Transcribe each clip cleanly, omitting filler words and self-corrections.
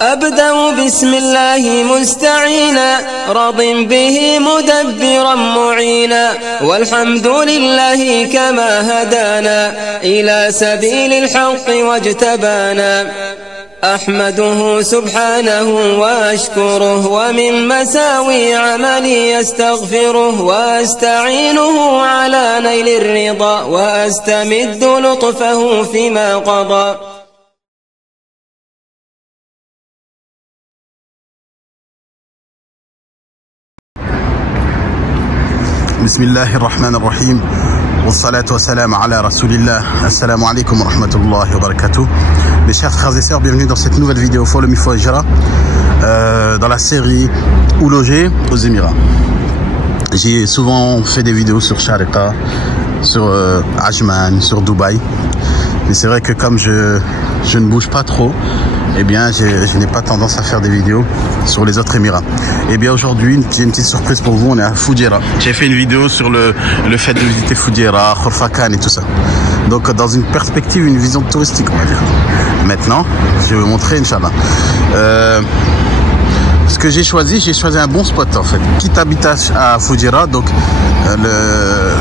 أبدأ بسم الله مستعينا راض به مدبرا معينا والحمد لله كما هدانا إلى سبيل الحق واجتبانا أحمده سبحانه وأشكره ومن مساوي عملي أستغفره وأستعينه على نيل الرضا وأستمد لطفه فيما قضى. بسم الله الرحمن الرحيم والصلاة والسلام على رسول الله. Assalamu alaikum wa rahmatullahi wa barakatuh. Mes chers frères et sœurs, bienvenue dans cette nouvelle vidéo Follow Me for Hijra dans la série Où loger aux Émirats. J'ai souvent fait des vidéos sur Sharqa, sur Ajman, sur Dubaï. Mais c'est vrai que comme je ne bouge pas trop, eh bien je n'ai pas tendance à faire des vidéos sur les autres Émirats. Et bien aujourd'hui, j'ai une petite surprise pour vous, on est à Fougera. J'ai fait une vidéo sur le fait de visiter Fougera, Khorfakan et tout ça. Donc dans une perspective, une vision touristique, on va dire. Maintenant, je vais vous montrer, Inch'Allah. Ce que j'ai choisi un bon spot en fait. Quitte habiter à Fougera, donc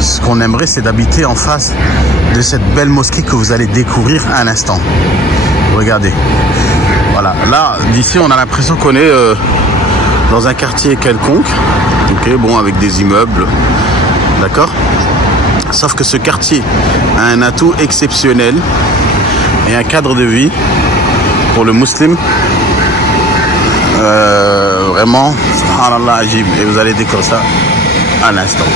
ce qu'on aimerait, c'est d'habiter en face de cette belle mosquée que vous allez découvrir à l'instant. Regardez. Voilà, là, d'ici, on a l'impression qu'on est dans un quartier quelconque. Ok, bon, avec des immeubles. D'accord? Sauf que ce quartier a un atout exceptionnel et un cadre de vie pour le musulman. Vraiment, subhanallah, ajib. Et vous allez découvrir ça à l'instant.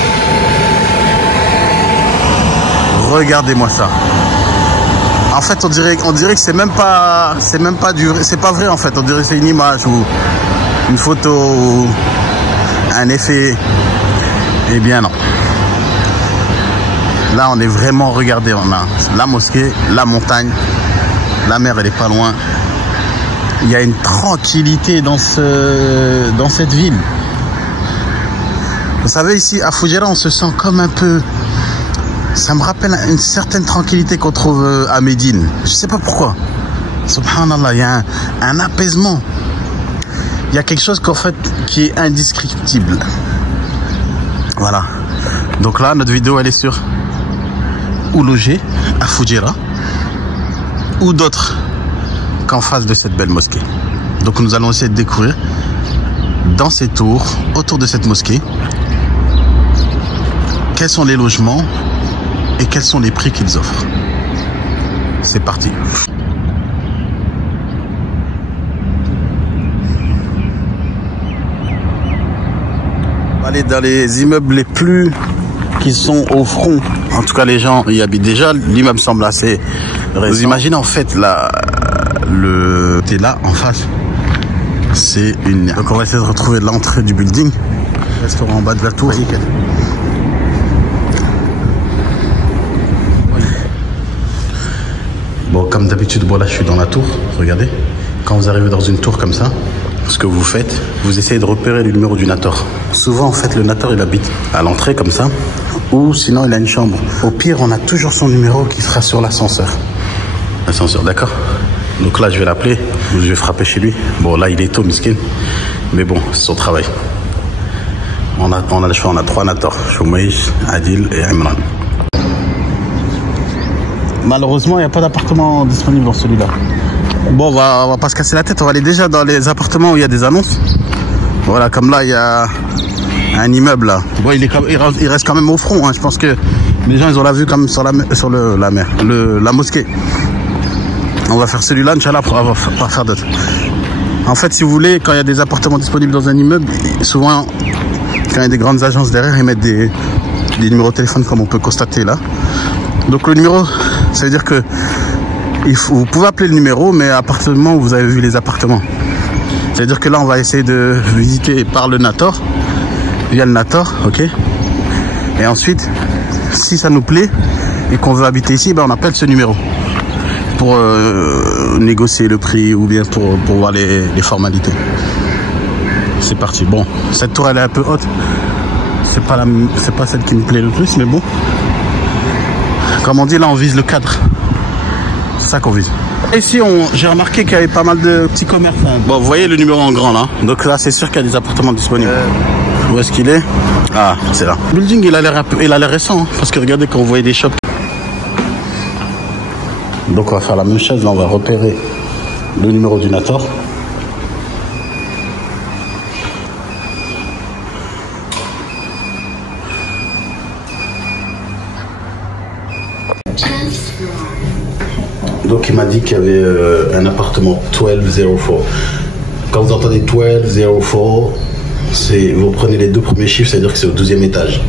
Regardez-moi ça. En fait, on dirait que c'est même pas vrai en fait. On dirait que c'est une image ou une photo ou un effet. Eh bien non. Là, on est vraiment, regardez, on a la mosquée, la montagne, la mer, elle est pas loin. Il y a une tranquillité dans cette ville. Vous savez, ici à Fougera, on se sent comme un peu. Ça me rappelle une certaine tranquillité qu'on trouve à Médine. Je sais pas pourquoi. Subhanallah, il y a un apaisement. Il y a quelque chose qu'en fait qui est indescriptible. Voilà. Donc là, notre vidéo, elle est sur où loger à Fougera ou d'autres qu'en face de cette belle mosquée. Donc nous allons essayer de découvrir dans ces tours, autour de cette mosquée, quels sont les logements et quels sont les prix qu'ils offrent. C'est parti. On va aller dans les immeubles les plus qui sont au front. En tout cas, les gens y habitent déjà. L'immeuble semble assez récent. Vous imaginez en fait le thé là en face. C'est une. Donc on va essayer de retrouver l'entrée du building. Restaurant en bas de la tour. Oui. Bon, comme d'habitude, bon, là je suis dans la tour, regardez. Quand vous arrivez dans une tour comme ça, ce que vous faites, vous essayez de repérer le numéro du nator. Souvent, en fait, le nator, il habite à l'entrée comme ça, ou sinon, il a une chambre. Au pire, on a toujours son numéro qui sera sur l'ascenseur. Ascenseur, d'accord? Donc là, je vais l'appeler, je vais frapper chez lui. Bon, là, il est tôt, miskin, mais bon, c'est son travail. On a le choix, on a 3 nators, Choumaïch, Adil et Imran. Malheureusement, il n'y a pas d'appartement disponible dans celui-là. Bon, on va pas se casser la tête. On va aller déjà dans les appartements où il y a des annonces. Voilà, comme là, il y a un immeuble là. Bon, il reste quand même au front. Hein. Je pense que les gens, ils ont la vue comme sur la mer, la mosquée. On va faire celui-là, Inch'Allah, on va pas faire d'autres. En fait, si vous voulez, quand il y a des appartements disponibles dans un immeuble, souvent, quand il y a des grandes agences derrière, ils mettent des numéros de téléphone comme on peut constater là. Donc le numéro, ça veut dire que vous pouvez appeler le numéro, mais à partir du moment où vous avez vu les appartements. C'est-à-dire que là, on va essayer de visiter par le nator, via le nator, ok. Et ensuite, si ça nous plaît et qu'on veut habiter ici, ben on appelle ce numéro pour négocier le prix ou bien pour voir les formalités. C'est parti. Bon, cette tour, elle est un peu haute. C'est pas celle qui me plaît le plus, mais bon. Comme on dit, là, on vise le cadre. C'est ça qu'on vise. Ici, j'ai remarqué qu'il y avait pas mal de petits commerçants. Bon, vous voyez le numéro en grand là. Donc là, c'est sûr qu'il y a des appartements disponibles. Où est-ce qu'il est? Ah, c'est là. Le building, il a l'air récent. Hein, parce que regardez, quand vous voyez des shops. Donc on va faire la même chose. Là, on va repérer le numéro du Nator. Donc il m'a dit qu'il y avait un appartement 1204. Quand vous entendez 1204, vous prenez les deux premiers chiffres, c'est-à-dire que c'est au 12e étage.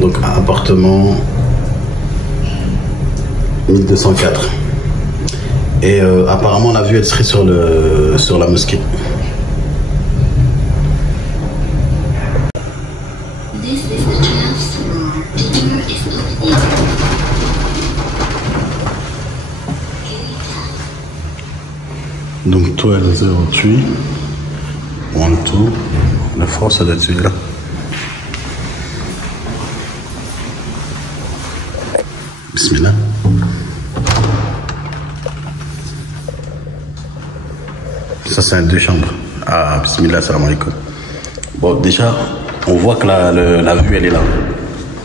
Donc un appartement 1204. Et apparemment la vue elle serait sur la mosquée. Donc 1203, 1, 2, la France ça doit être celui-là. Bismillah. Ça c'est un 2 chambres. Ah, bismillah, salam alaikum. Bon, déjà, on voit que la vue elle est là.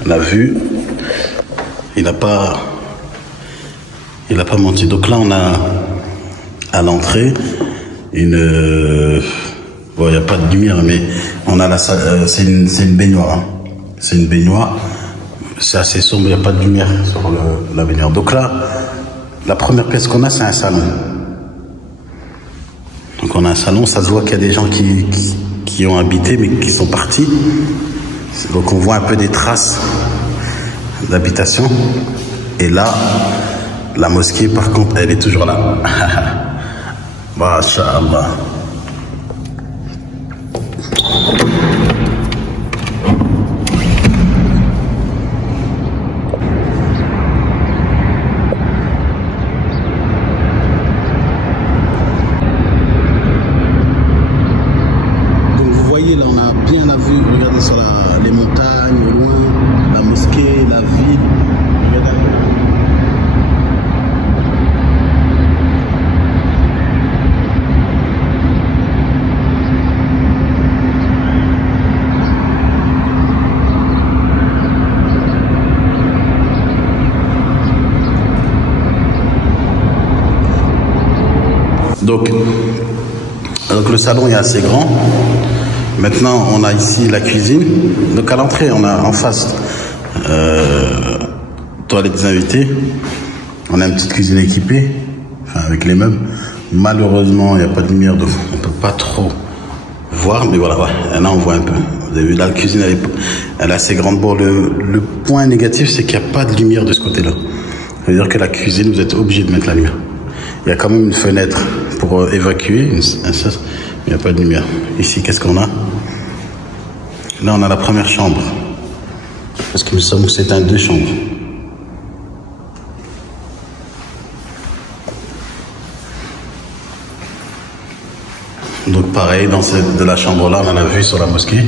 La vue, il n'a pas menti. Donc là on a à l'entrée bon, il n'y a pas de lumière, mais on a c'est une baignoire. Hein. C'est une baignoire. C'est assez sombre, il n'y a pas de lumière sur la baignoire. Donc là, la première pièce qu'on a, c'est un salon. Donc on a un salon, ça se voit qu'il y a des gens qui ont habité, mais qui sont partis. Donc on voit un peu des traces d'habitation. Et là, la mosquée, par contre, elle est toujours là. Masha'Allah. Donc vous voyez là, on a bien la vue. Regardez sur les montagnes au loin, la mosquée, la ville. Regardez. Donc le salon est assez grand. Maintenant, on a ici la cuisine. Donc à l'entrée, on a en face toilette des invités. On a une petite cuisine équipée, enfin avec les meubles. Malheureusement, il n'y a pas de lumière, donc on ne peut pas trop voir. Mais voilà, ouais, là on voit un peu. Vous avez vu, là, la cuisine, elle est assez grande. Bon, le point négatif, c'est qu'il n'y a pas de lumière de ce côté-là. Ça veut dire que la cuisine, vous êtes obligé de mettre la lumière. Il y a quand même une fenêtre pour évacuer, mais il n'y a pas de lumière. Ici, qu'est-ce qu'on a? Là, on a la première chambre. Parce que nous sommes, c'est un 2 chambres. Donc pareil, de la chambre-là, on a la vue sur la mosquée.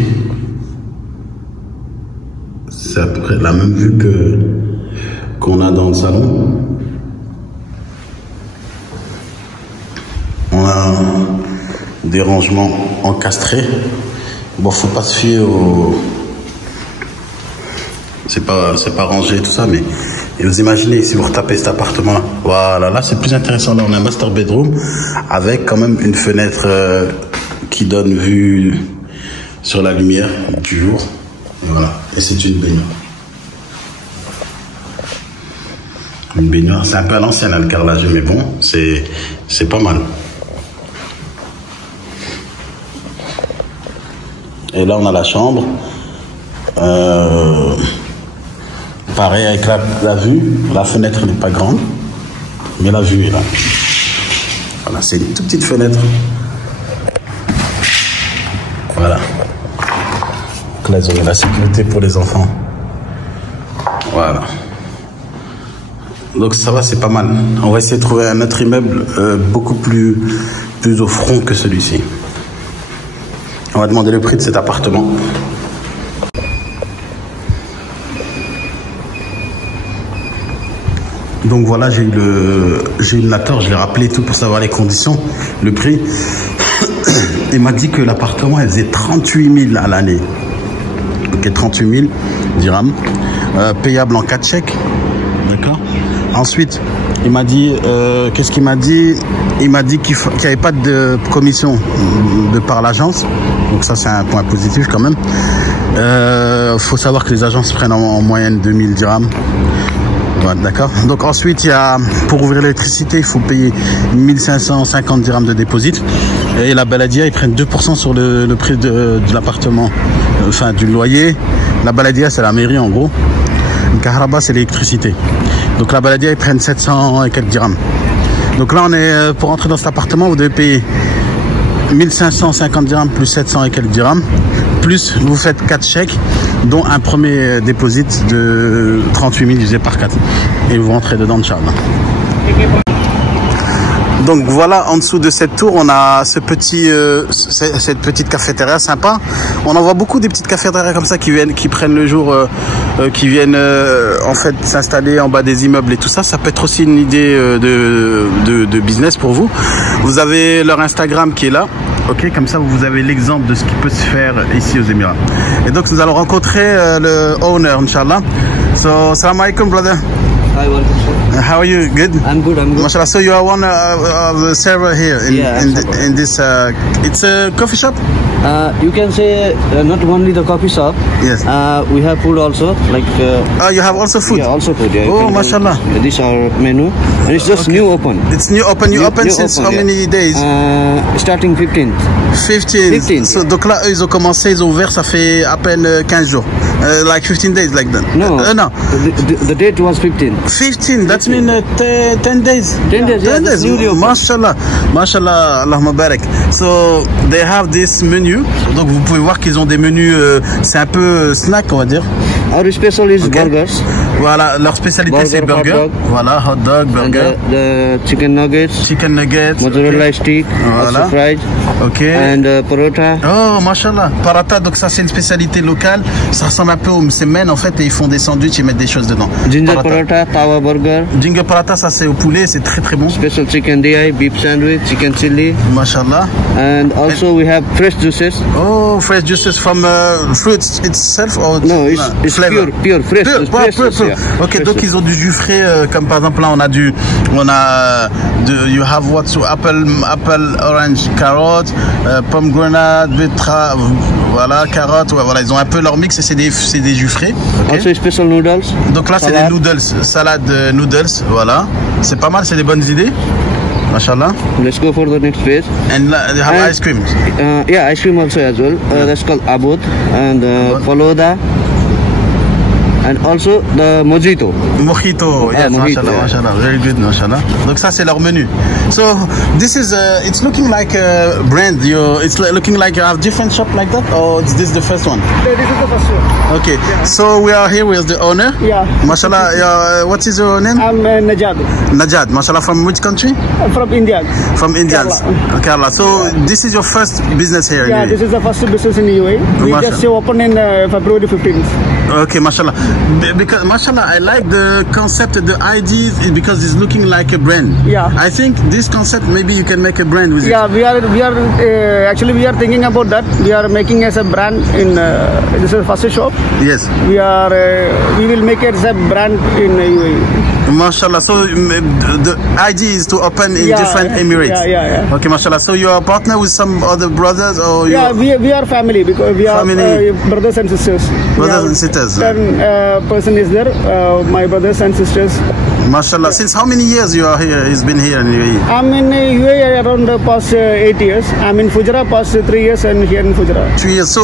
C'est à peu près la même vue qu'on a dans le salon. On a des rangements encastrés. Bon, faut pas se fier au... C'est pas rangé tout ça, mais et vous imaginez si vous retapez cet appartement-là. Voilà, là c'est plus intéressant. Là, on a un master bedroom avec quand même une fenêtre qui donne vue sur la lumière du jour. Et voilà, et c'est une baignoire. Une baignoire, c'est un peu à l'ancienne le carrelage, mais bon, c'est pas mal. Et là, on a la chambre. Pareil avec la vue. La fenêtre n'est pas grande, mais la vue est là. Voilà, c'est une toute petite fenêtre. Voilà. Donc là, ils ont la sécurité pour les enfants. Voilà. Donc ça va, c'est pas mal. On va essayer de trouver un autre immeuble beaucoup plus au front que celui-ci. On va demander le prix de cet appartement. Donc voilà, j'ai eu le Nator, je l'ai rappelé tout pour savoir les conditions, le prix. Il m'a dit que l'appartement, elle faisait 38 000 à l'année. Ok, 38 000 dirhams. Payable en 4 chèques. D'accord. Ensuite, il m'a dit, qu'est-ce qu'il m'a dit? Il m'a dit qu'il n'y avait pas de commission de par l'agence. Donc ça, c'est un point positif quand même. Faut savoir que les agences prennent en moyenne 2000 dirhams. Ouais, d'accord. Donc ensuite, il y a, pour ouvrir l'électricité, il faut payer 1550 dirhams de dépôt. Et la Baladia, ils prennent 2% sur le prix de l'appartement, enfin du loyer. La Baladia, c'est la mairie en gros. Le Kahraba, c'est l'électricité. Donc la Baladia, ils prennent 700 et quelques dirhams. Donc là, on est, pour entrer dans cet appartement, vous devez payer 1550 dirhams plus 700 et quelques dirhams. Plus vous faites 4 chèques, dont un premier dépôt de 38 000 divisé par 4. Et vous rentrez dedans, Inch'Allah. Donc voilà, en dessous de cette tour, on a cette petite cafétéria sympa. On en voit beaucoup des petites cafétérias comme ça qui prennent le jour, qui viennent en fait s'installer en bas des immeubles et tout ça. Ça peut être aussi une idée de business pour vous. Vous avez leur Instagram qui est là. Ok, comme ça vous avez l'exemple de ce qui peut se faire ici aux Émirats. Et donc nous allons rencontrer le owner, Inch'Allah. So, salam alaikum, brother. Hi, welcome, sir. How are you? Good? I'm good, I'm good. MashaAllah. So you are one of the server here in this, it's a coffee shop? You can say not only the coffee shop. Yes. We have food also, like... you have also food? Yeah, also food, yeah. Oh, mashallah. This is our menu. And it's just new open. It's new open. You open since how many days? Starting 15th. 15. So, donc là, eux, ils ont commencé, ils ont ouvert, ça fait à peine 15 jours. Like 15 days, like that? No. No. The date was 15. 15, that means 10 days. 10 days, yeah. 10 days. Newly open. Mashallah. Mashallah, Allahumma barak. So, they have this menu. Donc, vous pouvez voir qu'ils ont des menus, c'est un peu snack, on va dire. Our special is burgers. Voilà, leur spécialité c'est burger. Voilà, hot dog, burger. The chicken nuggets. Mozzarella stick. Voilà. Also fried. Ok. And parota. Oh, mashallah. Parata, donc ça c'est une spécialité locale. Ça ressemble un peu au msemen en fait et ils font des sandwichs, ils mettent des choses dedans. Ginger parata, tawa burger. Ginger parata, ça c'est au poulet, c'est très très bon. Special chicken DI, beef sandwich, chicken chili. Mashallah. And also we have fresh juices. Oh, fresh juices from fruits itself or no, it's pure fresh. Pure. Yeah. Ok, fresh donc ils ont du jus frais comme par exemple là you have what, so apple, orange, carotte, pomegranate, betterave, voilà, carotte, ouais, voilà, ils ont un peu leur mix et c'est des jus frais. Okay. Also special noodles. Donc là c'est des noodles, salade noodles, voilà, c'est pas mal, c'est des bonnes idées. Mashallah. Let's go for the next page. And they have ice cream. Yeah, ice cream also as well. That's called abud and faloda. And also the mojito. Mojito, yes, mashallah. Very good, mashallah. Donc ça c'est leur menu. So this is, it's looking like a brand. It's looking like you have different shop like that, or is this the first one? This is the first one. Okay, yeah. So we are here with the owner. Yeah. Mashallah, what is your name? I'm Najad. Najad, mashallah, from which country? From India. From India. Kerala. Kerala. So this is your first business here? Yeah, this is the first business in UAE. We just opened in February 15th. Okay, mashallah. Because mashallah, I like the concept, the ideas, because it's looking like a brand. Yeah. I think this concept, maybe you can make a brand with it. Yeah, we are actually we are thinking about that. We are making as a brand in this is the first shop. Yes. We will make it as a brand in UAE. Mashallah. So the idea is to open in different Emirates. Yeah. Okay, mashallah. So you are a partner with some other brothers, or yeah, we are family because we are brothers and sisters. Brothers and sisters. Person is there, my brothers and sisters. Mashallah. Since how many years you are here? He's been here in UAE. I'm in UAE around the past 8 years. I'm in Fujairah past 3 years and here in Fujairah. 3 years. So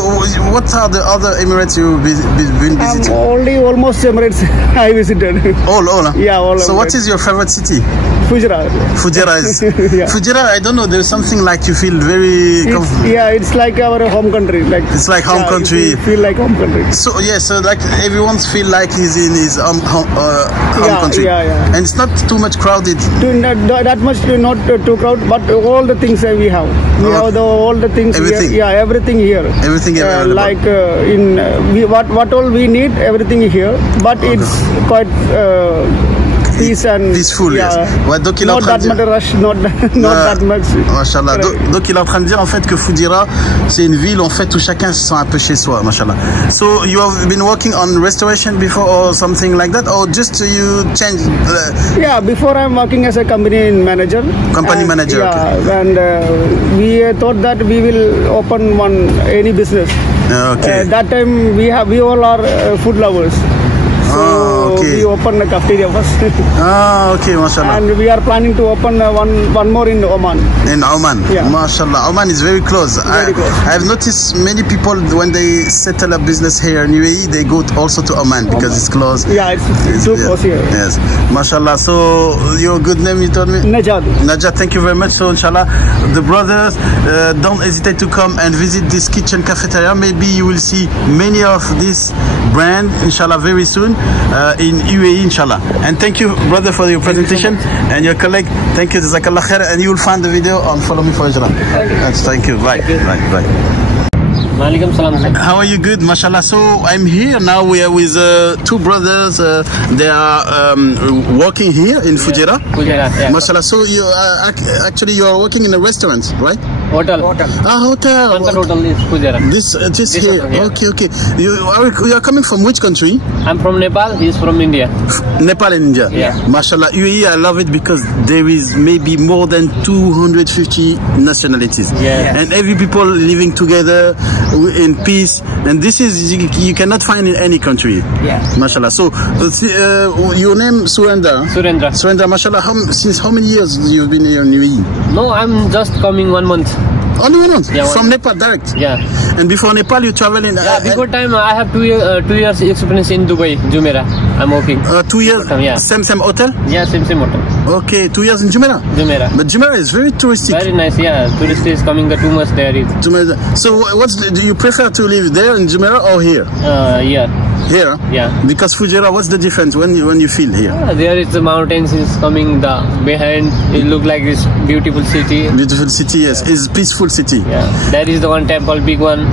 what are the other Emirates you've been visiting? Almost Emirates I visited. All? Yeah, all. So what is your favorite city? Fujairah. Fujairah is. Yeah. Fujairah, I don't know. There's something like you feel very. It's like our home country. Like it's like home country. Feel like home country. So so like everyone feel like he's in his home country. Yeah. And it's not too much crowded. That much, not too crowded, but all the things we have. We have all the things. Everything. Here. Yeah, everything here. Everything available. Like what all we need, everything here. But it's quite. peace and peaceful. yeah, Yes. Ouais, donc il est en not train that de much dire. rush, not that much. Mashallah. Donc il est en train de dire en fait que Fujira c'est une ville en fait où chacun se sent un peu chez soi. Mashallah. So you have been working on restoration before or something like that, or just you change? Yeah, before I'm working as a company manager. Company manager. Yeah, Okay. and we thought that we will open any business. Okay. That time we all are food lovers. So okay. we opened a cafeteria first. Okay, mashallah. And we are planning to open one more in Oman. In Oman, Yeah. mashallah. Oman is very close. Very close. I've noticed many people when they settle a business here in UAE, they go also to Oman because it's close. Yeah, it's too close here. Yes, mashallah. So your good name, you told me? Najad. Najat, thank you very much. So inshallah, the brothers, don't hesitate to come and visit this kitchen cafeteria. Maybe you will see many of this brand, inshallah, very soon in UAE, inshallah. And thank you, brother, for your presentation and your colleague. Thank you, Jazakallah khair. And you will find the video on Follow Me for Hijrah. Thank you. Bye. Bye. Malikum salam. How are you? Good, mashallah. So I'm here now. We are with two brothers. They are working here in Fujairah. Fujairah, yeah. Mashallah. So you actually you are working in a restaurant, right? Hotel. Hotel. Concord Hotel is Fujairah. This here. hotel, yeah. Okay. You are coming from which country? I'm from Nepal. He's from India. Nepal and India. Yeah. Mashallah. UAE, I love it because there is maybe more than 250 nationalities. Yeah. And every people living together in peace. And this is you cannot find in any country. Yeah. Mashallah. So your name Surendra. Surendra, mashallah. Since how many years you've been here in UAE? No, I'm just coming 1 month. Only 1 month? Yeah, From Nepal direct? Yeah. And before Nepal you travel in... Yeah, before time I have 2 years experience in Dubai, Jumeirah. I'm working. 2 years? Yeah. Same hotel? Yeah, same hotel. Okay, 2 years in Jumeirah? Jumeirah. But Jumeirah is very touristic. Very nice, yeah. Tourist is coming the too much there. So do you prefer to live there in Jumeirah or here? Yeah. Here? Yeah. Because Fujairah, what's the difference when you feel here? There is the mountains is coming behind. It look like this beautiful city. Beautiful city, yes. It's peaceful city. Yeah. There is the one temple, big one.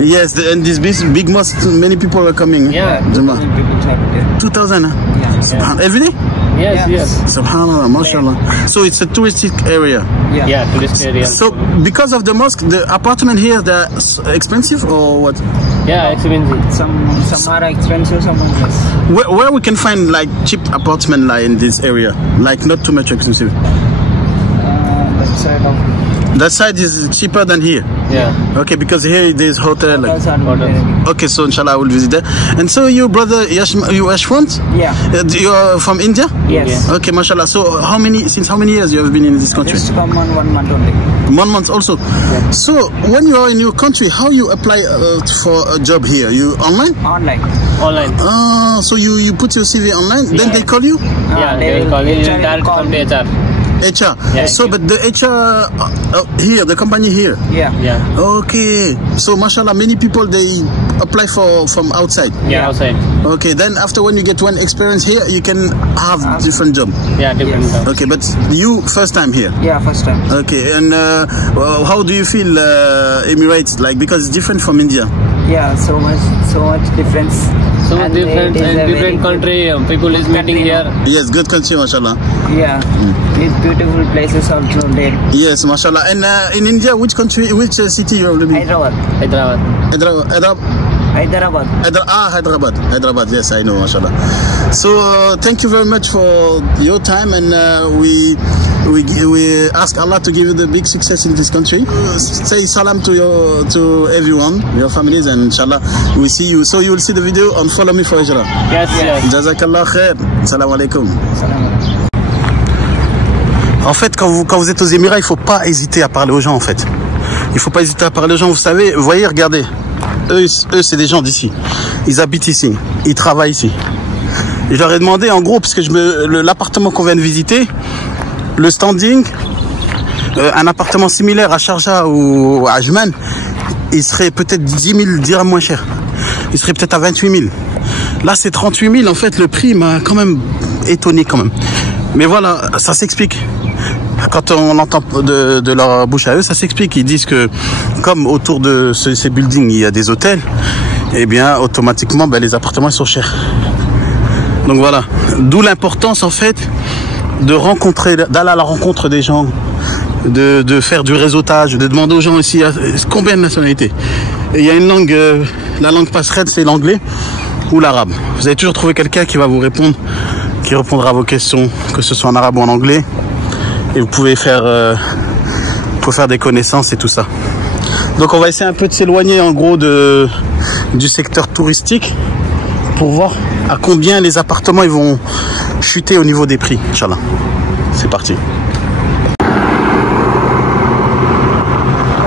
Yes, and this big mosque, many people are coming. Yeah. 2,000, huh? Yeah. Every day? Yes. Subhanallah, mashallah. So it's a touristic area. Yeah, tourist area. So because of the mosque, the apartment here, they're expensive or what? Yeah, expensive. Some are expensive, some are less. Where we can find like cheap apartment like in this area, like not too much expensive? That side of That side is cheaper than here. Yeah. Okay, because here there's hotel. hotels Like, are very- okay, so inshallah I will visit there. And so you brother Yashwant? Yeah. You're from India? Yes. Okay, mashallah. So since how many years you have been in this country? Just come on 1 month only. 1 month also. So when you are in your country, how you apply for a job here? You online? Online. So you put your CV online, then they call you? Yeah, they they will will call you HR will direct call from me. the HR. HR. Yeah. So but the HR here, the company here. Yeah. Yeah. Okay. So mashallah, many people they apply from outside. Yeah, outside. Okay, then after when you get one experience here, you can have different job. Yeah, different. Yes. Okay, but you first time here. Yeah, first time. Okay, and how do you feel Emirates like because it's different from India? Yeah, so much difference. So And different it is a and very different good country. People is meeting country, here. Yes, good country, mashallah. Yeah, these beautiful places also there. Yes, mashallah. And in India, which country, which city you already? Hyderabad. Hyderabad. Yes, I know, mashallah. So thank you very much for your time, and we ask Allah to give you the big success in this country. Say salam to everyone, your families, and inshallah we see you. So you will see the video on Follow Me for Hijrah. Yes. Jazakallah khair. Salam alaikum. En fait, quand vous êtes aux Émirats, il faut pas hésiter à parler aux gens, en fait. Il faut pas hésiter à parler aux gens. Vous savez, vous voyez, regardez. Eux c'est des gens d'ici. Ils habitent ici. Ils travaillent ici. Et je leur ai demandé, en gros, parce que l'appartement qu'on vient de visiter, le standing, un appartement similaire à Sharjah ou à Ajman, il serait peut-être 10 000 dirhams moins cher. Il serait peut-être à 28 000. Là, c'est 38 000. En fait, le prix m'a quand même étonné quand même. Mais voilà, ça s'explique. Quand on entend de leur bouche à eux, ça s'explique. Ils disent que comme autour de ces buildings, il y a des hôtels, eh bien, automatiquement, les appartements ils sont chers. Donc voilà, d'où l'importance en fait de rencontrer, d'aller à la rencontre des gens, de faire du réseautage, de demander aux gens ici combien de nationalités. Et il y a une langue, la langue passerelle, c'est l'anglais ou l'arabe. Vous allez toujours trouver quelqu'un qui va vous répondre, qui répondra à vos questions, que ce soit en arabe ou en anglais. Et vous pouvez faire des connaissances et tout ça. Donc on va essayer un peu de s'éloigner en gros du secteur touristique pour voir à combien les appartements ils vont chuter au niveau des prix, Inch'Allah. C'est parti.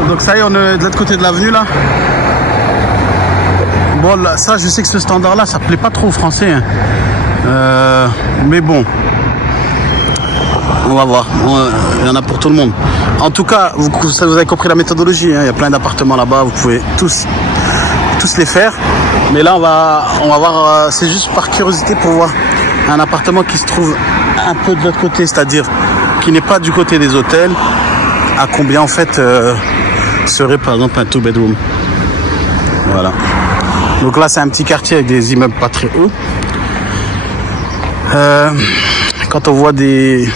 Donc ça y est, on est de l'autre côté de l'avenue là. Bon là, ça je sais que ce standard là ça plaît pas trop aux Français hein. Mais bon, on va voir, il y en a pour tout le monde. En tout cas, vous avez compris la méthodologie hein. Il y a plein d'appartements là-bas, vous pouvez tous les faire. Mais là on va voir, c'est juste par curiosité pour voir un appartement qui se trouve un peu de l'autre côté, c'est-à-dire qui n'est pas du côté des hôtels, à combien en fait serait par exemple un 2-bedroom. Voilà. Donc là c'est un petit quartier avec des immeubles pas très hauts. Quand on voit des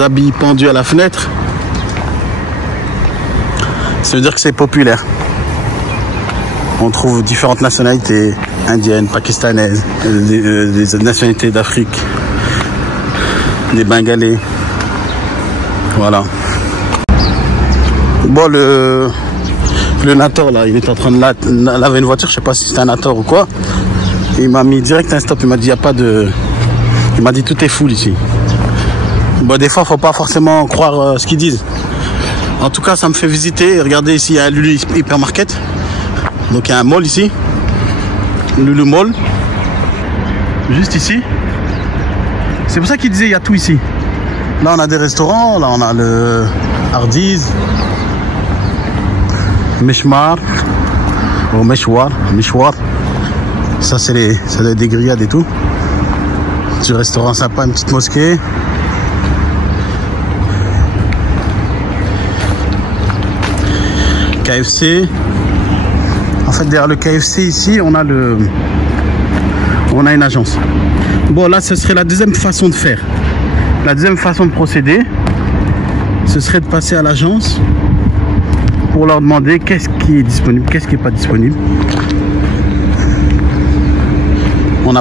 habits pendus à la fenêtre, ça veut dire que c'est populaire. On trouve différentes nationalités, indiennes, pakistanaises, des nationalités d'Afrique, des Bengalais. Voilà. Bon, le Nator là, il est en train de laver une voiture, je sais pas si c'est un Nator ou quoi. Il m'a mis direct un stop, il m'a dit il y a pas de... Il m'a dit tout est full ici. Bon, des fois faut pas forcément croire ce qu'ils disent. En tout cas ça me fait visiter, regardez ici il y a un Lulu Hypermarket. Donc il y a un mall ici, Lulu Mall, juste ici. C'est pour ça qu'il disait il y a tout ici. Là on a des restaurants, là on a le Hardee's, Meshmar, ou Meshwar. Ça c'est des grillades et tout. Petit restaurant sympa, une petite mosquée. KFC. En fait derrière le KFC ici on a une agence. Bon là ce serait la deuxième façon de faire. La deuxième façon de procéder, ce serait de passer à l'agence pour leur demander qu'est-ce qui est disponible, qu'est-ce qui n'est pas disponible. On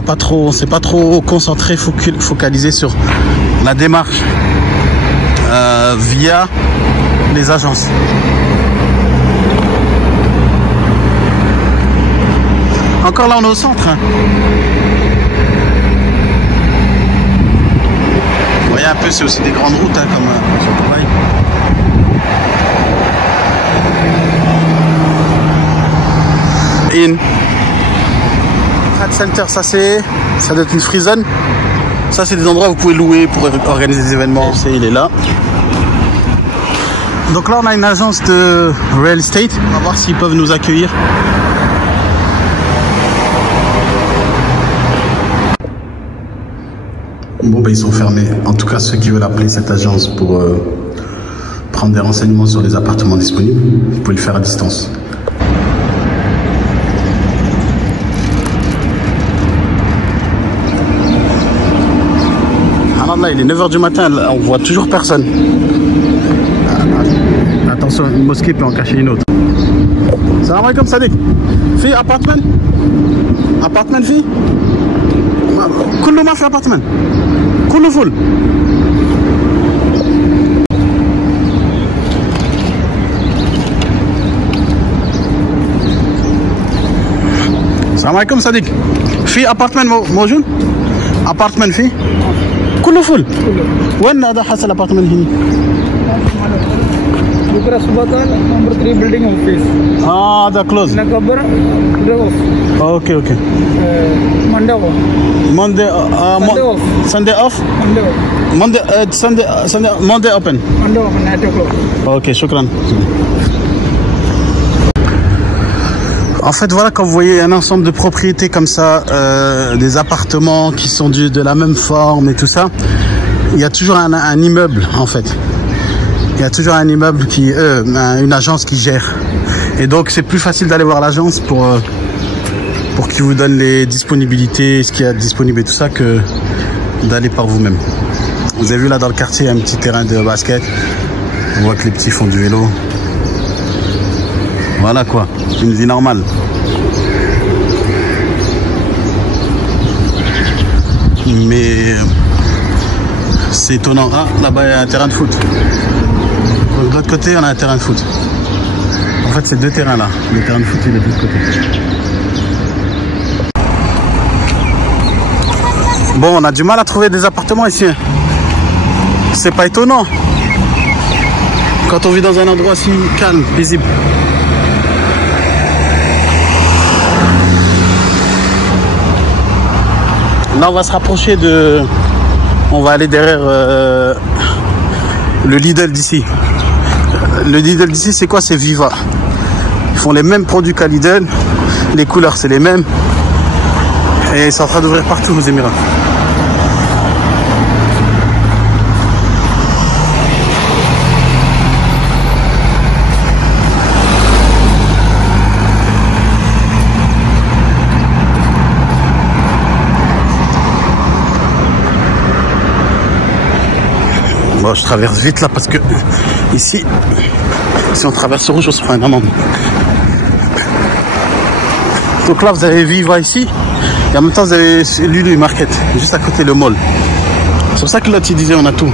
s'est pas trop concentré, focalisé sur la démarche via les agences. Encore là on est au centre hein. Vous voyez un peu, c'est aussi des grandes routes hein, comme sur Dubaï. Trade Center, ça doit être une free zone. Ça c'est des endroits où vous pouvez louer pour organiser des événements. Il est là. Donc là on a une agence de real estate. On va voir s'ils peuvent nous accueillir. Bon ben ils sont fermés. En tout cas ceux qui veulent appeler cette agence pour prendre des renseignements sur les appartements disponibles, vous pouvez le faire à distance. Là, il est 9 h du matin, on voit toujours personne. Attention, une mosquée peut en cacher une autre. Salam alaikum Sadiq. Fi appartement? Appartement fi? Kullu ma fi appartement. Kullu full. Salam alaikum Sadiq. Fi appartement موجود? Appartement fi? كله فل. وين هذا حصل الابارتمنت هنا؟ بكره الصبح نمبر 3 بيلدينج اوفيس. هذا كلوز. نكبر اوكي. Sunday off. Monday open. Ok, shukran. En fait, voilà, quand vous voyez un ensemble de propriétés comme ça, des appartements qui sont de la même forme et tout ça, il y a toujours un immeuble, en fait. Il y a toujours un immeuble une agence qui gère. Et donc, c'est plus facile d'aller voir l'agence pour pour qu'ils vous donnent les disponibilités, ce qu'il y a disponible et tout ça, que d'aller par vous-même. Vous avez vu là dans le quartier, il y a un petit terrain de basket. On voit que les petits font du vélo. Voilà quoi, une vie normale. Mais c'est étonnant. Ah, là-bas il y a un terrain de foot. De l'autre côté, on a un terrain de foot. En fait, c'est deux terrains là. Le terrain de foot est de l'autre côté. Bon, on a du mal à trouver des appartements ici. C'est pas étonnant. Quand on vit dans un endroit si calme, paisible. Là, on va se rapprocher de... On va aller derrière le Lidl d'ici. Le Lidl d'ici, c'est quoi? C'est Viva. Ils font les mêmes produits qu'à Lidl. Les couleurs, c'est les mêmes. Et ils sont en train d'ouvrir partout aux Émirats. Bon, je traverse vite là parce que ici, si on traverse rouge, on se prend une amende. Donc là, vous avez Viva ici, et en même temps, vous avez Lulu Market, juste à côté le mall. C'est pour ça que l'autre, il disait on a tout.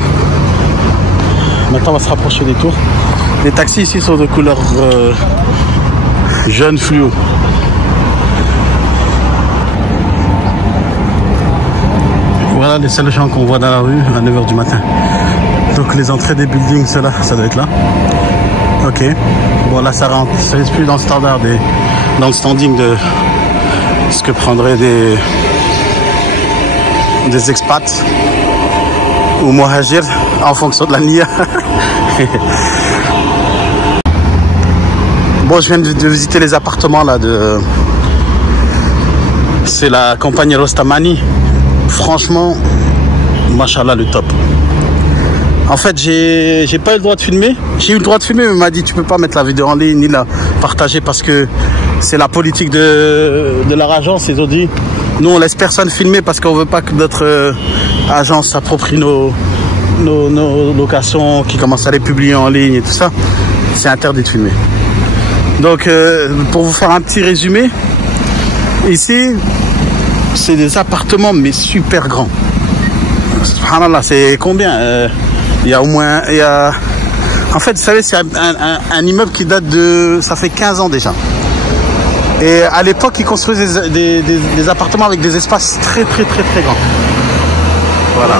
Maintenant, on va se rapprocher des tours. Les taxis ici sont de couleur jaune fluo. Voilà les seuls gens qu'on voit dans la rue à 9 h du matin. Donc les entrées des buildings, cela, ça doit être là. Ok. Bon là ça rentre, ça reste plus dans le standard dans le standing de ce que prendraient des expats ou muhajir en fonction de la nia. Bon, je viens de visiter les appartements là de... C'est la compagnie Rostamani. Franchement, machallah, le top. En fait, j'ai pas eu le droit de filmer. J'ai eu le droit de filmer, mais il m'a dit tu peux pas mettre la vidéo en ligne ni la partager parce que c'est la politique de leur agence. Ils ont dit nous on laisse personne filmer parce qu'on veut pas que notre agence s'approprie nos locations, qui commencent à les publier en ligne et tout ça. C'est interdit de filmer. Donc pour vous faire un petit résumé, ici c'est des appartements mais super grands. Subhanallah, c'est combien il y a au moins, en fait, vous savez, c'est un immeuble qui date de... Ça fait 15 ans déjà. Et à l'époque, ils construisaient des appartements avec des espaces très grands. Voilà.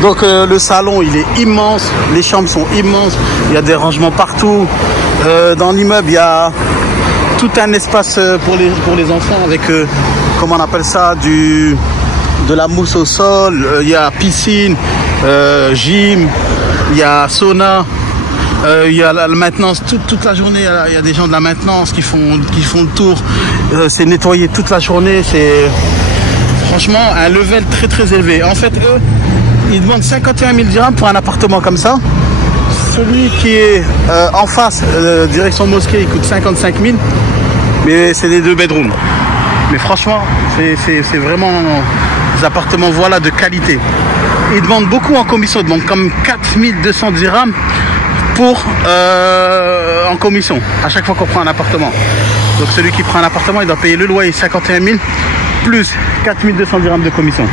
Donc le salon, il est immense. Les chambres sont immenses. Il y a des rangements partout. Dans l'immeuble, il y a tout un espace pour les enfants avec, comment on appelle ça, de la mousse au sol. Il y a piscine. Gym, il y a sauna, il y a la maintenance toute la journée. Il y a des gens de la maintenance qui font le tour. C'est nettoyé toute la journée. C'est franchement un level très élevé. En fait, eux, ils demandent 51 000 dirhams pour un appartement comme ça. Celui qui est en face, direction mosquée, il coûte 55 000. Mais c'est des 2 bedrooms. Mais franchement, c'est vraiment des appartements, voilà, de qualité. Ils demandent beaucoup en commission, ils demandent comme 4200 dirhams pour en commission à chaque fois qu'on prend un appartement. Donc celui qui prend un appartement, il doit payer le loyer 51 000 plus 4200 dirhams de commission.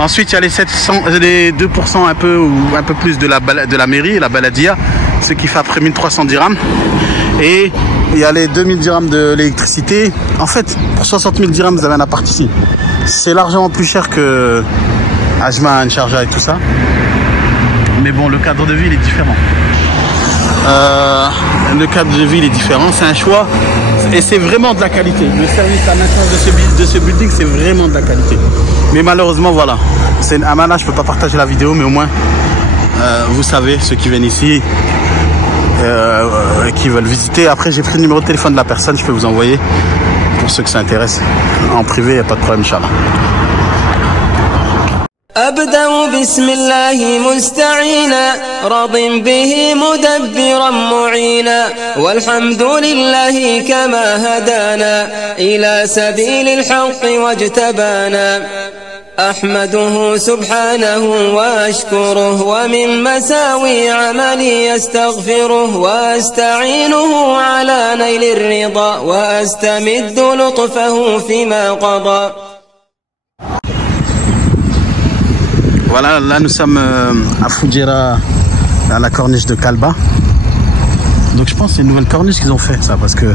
Ensuite, il y a les 2% un peu ou un peu plus de la mairie, la baladia, ce qui fait après 1300 dirhams. Et il y a les 2000 dirhams de l'électricité. En fait, pour 60 000 dirhams, vous avez un appart ici. C'est largement plus cher que Ajman, Sharjah et tout ça. Mais bon, le cadre de vie, il est différent. Le cadre de vie, il est différent. C'est un choix. Et c'est vraiment de la qualité. Le service à maintenance de ce building, c'est vraiment de la qualité. Mais malheureusement, voilà. C'est une amana, je ne peux pas partager la vidéo, mais au moins, vous savez, ceux qui viennent ici, qui veulent visiter. Après, j'ai pris le numéro de téléphone de la personne, je peux vous envoyer. Pour ceux que ça intéresse. En privé, il n'y a pas de problème, Inch'Allah. أبدأ بسم الله مستعينا راض به مدبرا معينا والحمد لله كما هدانا إلى سبيل الحق واجتبانا أحمده سبحانه وأشكره ومن مساوي عملي أستغفره وأستعينه على نيل الرضا وأستمد لطفه فيما قضى. Voilà, là nous sommes à Fougera, à la corniche de Kalba. Donc je pense que c'est une nouvelle corniche qu'ils ont fait ça, parce que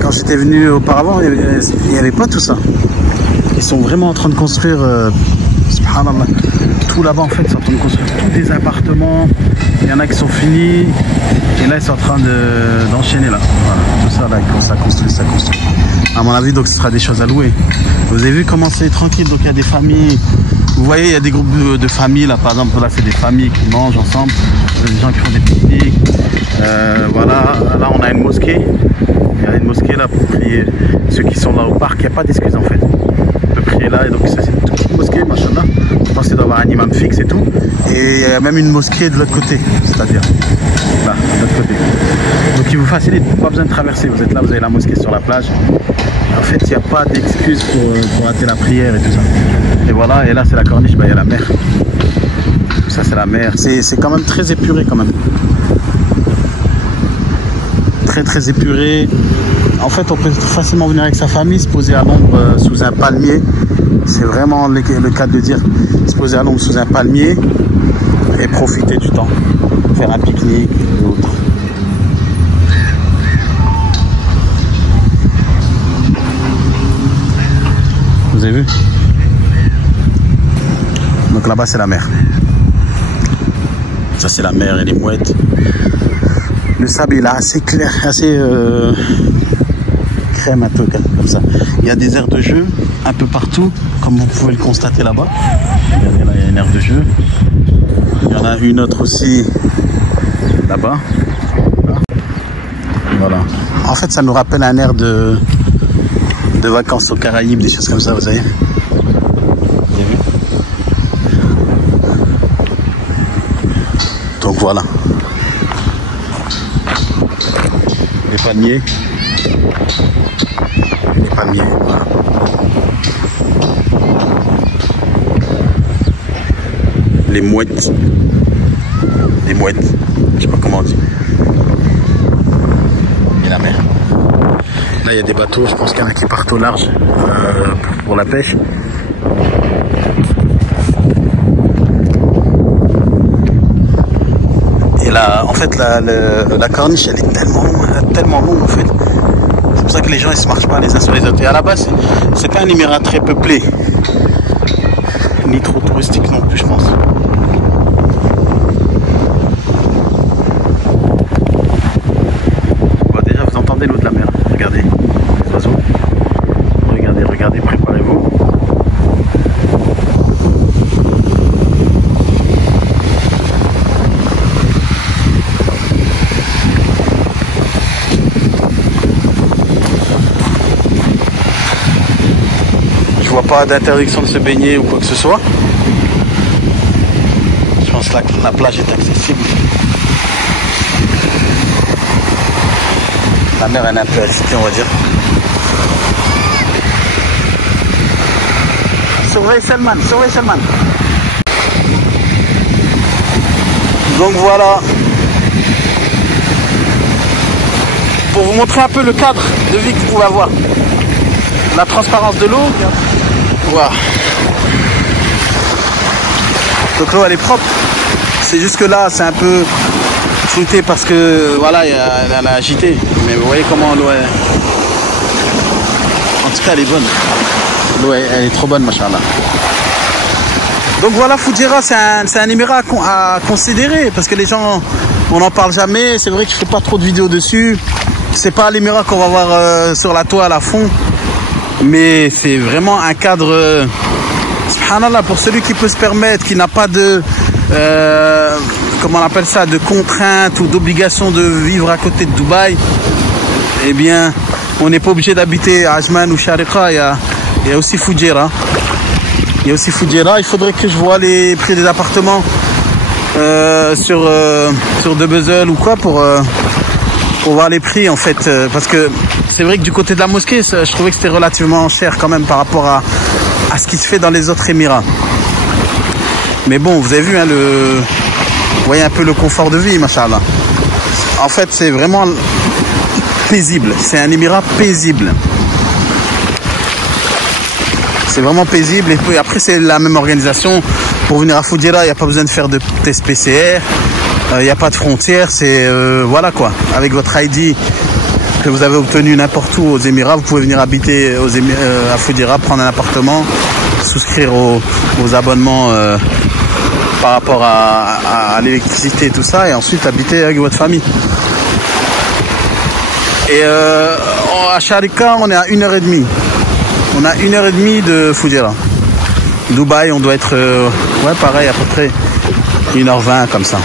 quand j'étais venu auparavant, il n'y avait pas tout ça. Ils sont vraiment en train de construire, subhanallah, tout là-bas en fait, ils sont en train de construire tous des appartements. Il y en a qui sont finis, et là ils sont en train d'enchaîner là. Voilà, tout ça là, ça construit. À mon avis, donc ce sera des choses à louer. Vous avez vu comment c'est tranquille, donc il y a des familles. Vous voyez, il y a des groupes de familles là, par exemple, là c'est des familles qui mangent ensemble, des gens qui font des pique-niques. Voilà, là on a une mosquée. Il y a une mosquée là pour prier. Ceux qui sont là au parc, il n'y a pas d'excuse en fait. On peut prier là, et donc ça c'est une toute petite mosquée, machallah. Je pense qu'il doit y avoir un imam fixe et tout. Et il y a même une mosquée de l'autre côté, c'est-à-dire là, de l'autre côté. Donc il vous facilite, pas besoin de traverser. Vous êtes là, vous avez la mosquée sur la plage. En fait, il n'y a pas d'excuse pour rater la prière et tout ça. Et voilà, et là c'est la corniche, bah, il y a la mer. Ça c'est la mer. C'est quand même très épuré quand même. Très épuré. En fait, on peut facilement venir avec sa famille, se poser à l'ombre sous un palmier. C'est vraiment le cas de dire, se poser à l'ombre sous un palmier et profiter du temps, faire un pique-nique ou autre. Vous avez vu? Donc là-bas c'est la mer. Ça c'est la mer et les mouettes. Le sable est là assez clair, assez crème un peu comme ça. Il y a des aires de jeu un peu partout, comme vous pouvez le constater là-bas. Regardez là, il y a une aire de jeu. Il y en a une autre aussi là-bas. Voilà. En fait, ça nous rappelle un air de vacances aux Caraïbes, des choses comme ça, vous savez. Vous avez vu? Donc voilà. Les palmiers. Voilà. Les mouettes. Je sais pas comment on dit. Et la mer. Là il y a des bateaux, je pense qu'il y en a qui partent au large pour la pêche. Et là, en fait, la corniche, elle est tellement longue en fait. C'est pour ça que les gens ils se marchent pas les uns sur les autres. Et à la base, c'est pas un émirat très peuplé, ni trop touristique non plus, je pense. Bon, déjà, vous entendez l'eau de la mer. Regardez les oiseaux. Regardez, préparez-vous. Je vois pas d'interdiction de se baigner ou quoi que ce soit. Je pense que la plage est accessible. La mer elle est un peu agitée, on va dire. Surveille Salman. Donc voilà. Pour vous montrer un peu le cadre de vie que vous pouvez avoir. La transparence de l'eau. Voilà. Donc l'eau elle est propre. C'est juste que là c'est un peu flouté parce que voilà, elle a agité. Mais vous voyez comment l'eau est. En tout cas elle est bonne. L'eau elle est trop bonne, machallah. Donc voilà, Fougera c'est un émirat à considérer parce que les gens on n'en parle jamais. C'est vrai que je fais pas trop de vidéos dessus. C'est pas l'émirat qu'on va voir sur la toile à fond. Mais c'est vraiment un cadre, subhanallah, pour celui qui peut se permettre, qui n'a pas de, comment on appelle ça, de contraintes ou d'obligation de vivre à côté de Dubaï. Eh bien, on n'est pas obligé d'habiter à Ajman ou Sharqa, il y a aussi Fougera. Il y a aussi Fougera. Il faudrait que je vois les prix des appartements sur De Bezel ou quoi pour voir les prix en fait. Parce que c'est vrai que du côté de la mosquée, je trouvais que c'était relativement cher quand même par rapport à ce qui se fait dans les autres Émirats. Mais bon, vous avez vu, hein, vous voyez un peu le confort de vie, machallah. En fait, c'est vraiment paisible. C'est un Émirat paisible. C'est vraiment paisible. Et puis après, c'est la même organisation. Pour venir à Fougera, il n'y a pas besoin de faire de test PCR. Il n'y a pas de frontières. C'est voilà quoi. Avec votre ID que vous avez obtenu n'importe où aux Émirats, vous pouvez venir habiter à Fougera, prendre un appartement, souscrire aux abonnements par rapport à l'électricité et tout ça, et ensuite habiter avec votre famille. Et à Sharika, on est à 1h30. On a 1h30 de Fougera. Dubaï, on doit être, ouais, pareil, à peu près 1h20 comme ça.